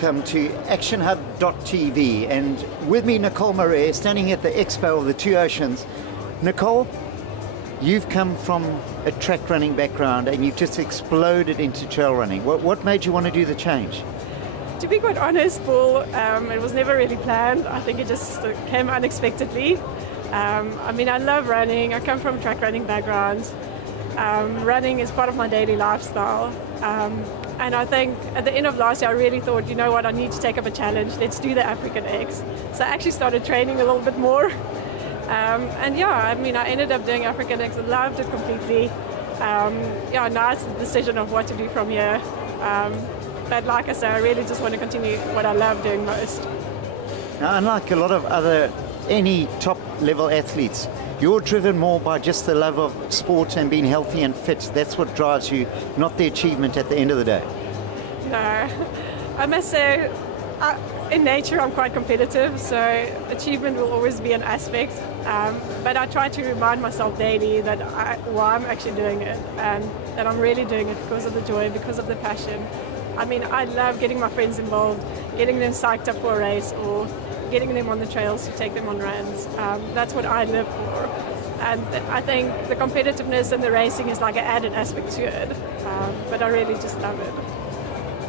welcome to actionhub.tv, and with me Nicole Marias, standing at the expo of the Two Oceans. Nicole, you've come from a track running background and you've just exploded into trail running. What made you want to do the change? To be quite honest, Paul, it was never really planned. I think it just came unexpectedly. I mean, I love running. I come from a track running background. Running is part of my daily lifestyle. And I think at the end of last year, I really thought, you know what, I need to take up a challenge. Let's do the African X. So I actually started training a little bit more. And yeah, I mean, I ended up doing African X. I loved it completely. Yeah, now it's the decision of what to do from here. But like I say, I really just want to continue what I love doing most. Now, unlike a lot of any top level athletes, you're driven more by just the love of sport and being healthy and fit. That's what drives you, not the achievement at the end of the day. No, I must say, in nature I'm quite competitive, so achievement will always be an aspect. But I try to remind myself daily that why I'm actually doing it, and that I'm really doing it because of the joy, because of the passion. I mean, I love getting my friends involved, getting them psyched up for a race, or getting them on the trails to take them on runs. That's what I live for. And I think the competitiveness and the racing is like an added aspect to it. But I really just love it.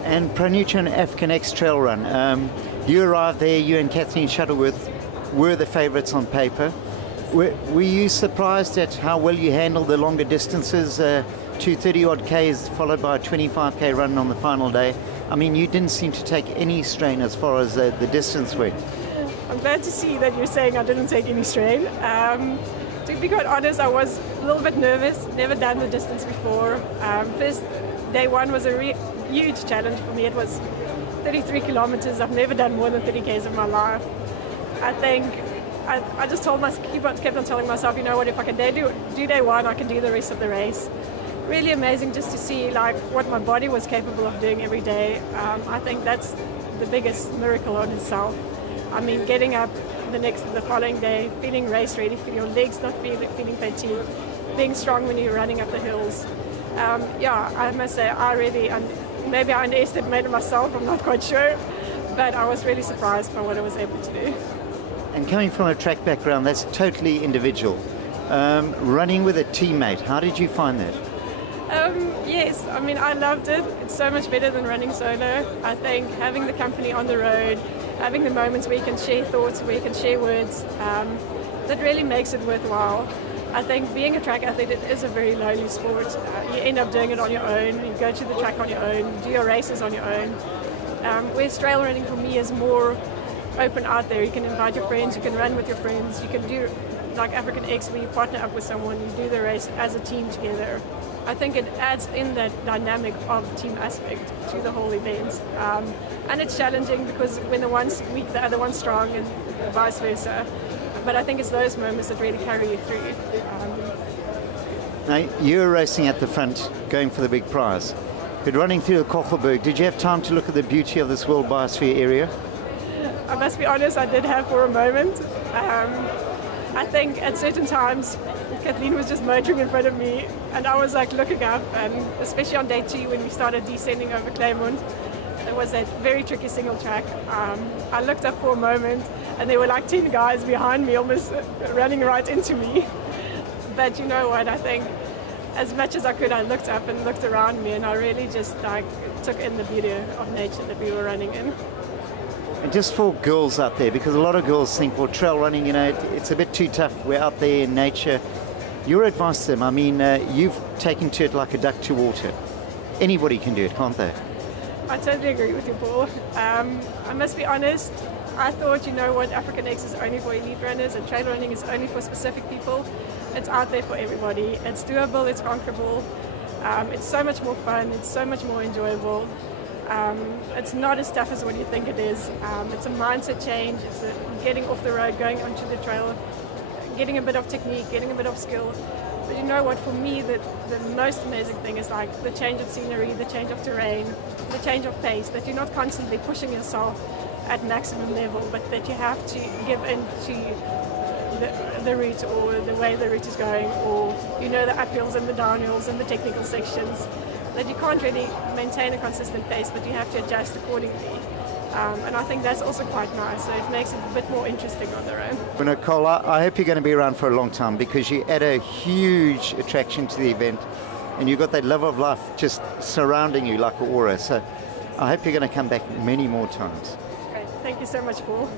And Pro-Nutrien African X Trail Run, you arrived there, you and Kathleen Shuttleworth were the favourites on paper. Were you surprised at how well you handled the longer distances, 230 odd Ks followed by a 25K run on the final day? I mean, you didn't seem to take any strain as far as the distance went. I'm glad to see that you're saying I didn't take any strain. To be quite honest, I was a little bit nervous, never done the distance before. First day one was a huge challenge for me. It was 33 kilometers. I've never done more than 30 Ks in my life. I think I just kept on telling myself, you know what, if I can do day one, I can do the rest of the race. Really amazing just to see like what my body was capable of doing every day. I think that's the biggest miracle on itself. I mean, getting up the following day, feeling race ready, feeling your legs not feeling fatigued, being strong when you're running up the hills. Yeah, I must say, maybe I underestimated myself, I'm not quite sure, but I was really surprised by what I was able to do. And coming from a track background, that's totally individual. Running with a teammate, how did you find that? Yes, I mean, I loved it. It's so much better than running solo. I think having the company on the road, having the moments where you can share thoughts, where you can share words, that really makes it worthwhile. I think being a track athlete, it is a very lonely sport. You end up doing it on your own, you go to the track on your own, you do your races on your own. Whereas trail running for me is more open out there. You can invite your friends, you can run with your friends, you can do like African X where you partner up with someone, you do the race as a team together. I think it adds in that dynamic of team aspect to the whole event. And it's challenging because when the one's weak, the other one's strong, and vice versa. But I think it's those moments that really carry you through. Now, you were racing at the front, going for the big prize. But running through the Kochelberg, did you have time to look at the beauty of this World Biosphere area? I must be honest, I did have for a moment. I think at certain times, Kathleen was just motoring in front of me, and I was like looking up, and especially on day 2 when we started descending over Claymont, it was that very tricky single track. I looked up for a moment, and there were like 10 guys behind me, almost running right into me. But you know what, I think as much as I could, I looked up and looked around me, and I really just like took in the beauty of nature that we were running in. And just for girls out there, because a lot of girls think, well, trail running, you know, it's a bit too tough. We're out there in nature. Your advice to them, I mean, you've taken to it like a duck to water. Anybody can do it, can't they? I totally agree with you, Paul. I must be honest, I thought, you know what, African X is only for elite runners and trail running is only for specific people. It's out there for everybody. It's doable, it's conquerable. It's so much more fun, it's so much more enjoyable. It's not as tough as what you think it is. It's a mindset change, it's getting off the road, going onto the trail, getting a bit of technique, getting a bit of skill. But you know what, for me, the most amazing thing is like the change of scenery, the change of terrain, the change of pace, that you're not constantly pushing yourself at maximum level, but that you have to give in to the route or the way the route is going, or you know, the uphills and the downhills and the technical sections, that you can't really maintain a consistent pace, but you have to adjust accordingly. And I think that's also quite nice, so it makes it a bit more interesting on the run. Well, Nicole, I hope you're going to be around for a long time, because you add a huge attraction to the event, and you've got that love of life just surrounding you like an aura. So I hope you're going to come back many more times. Great. Thank you so much, Paul.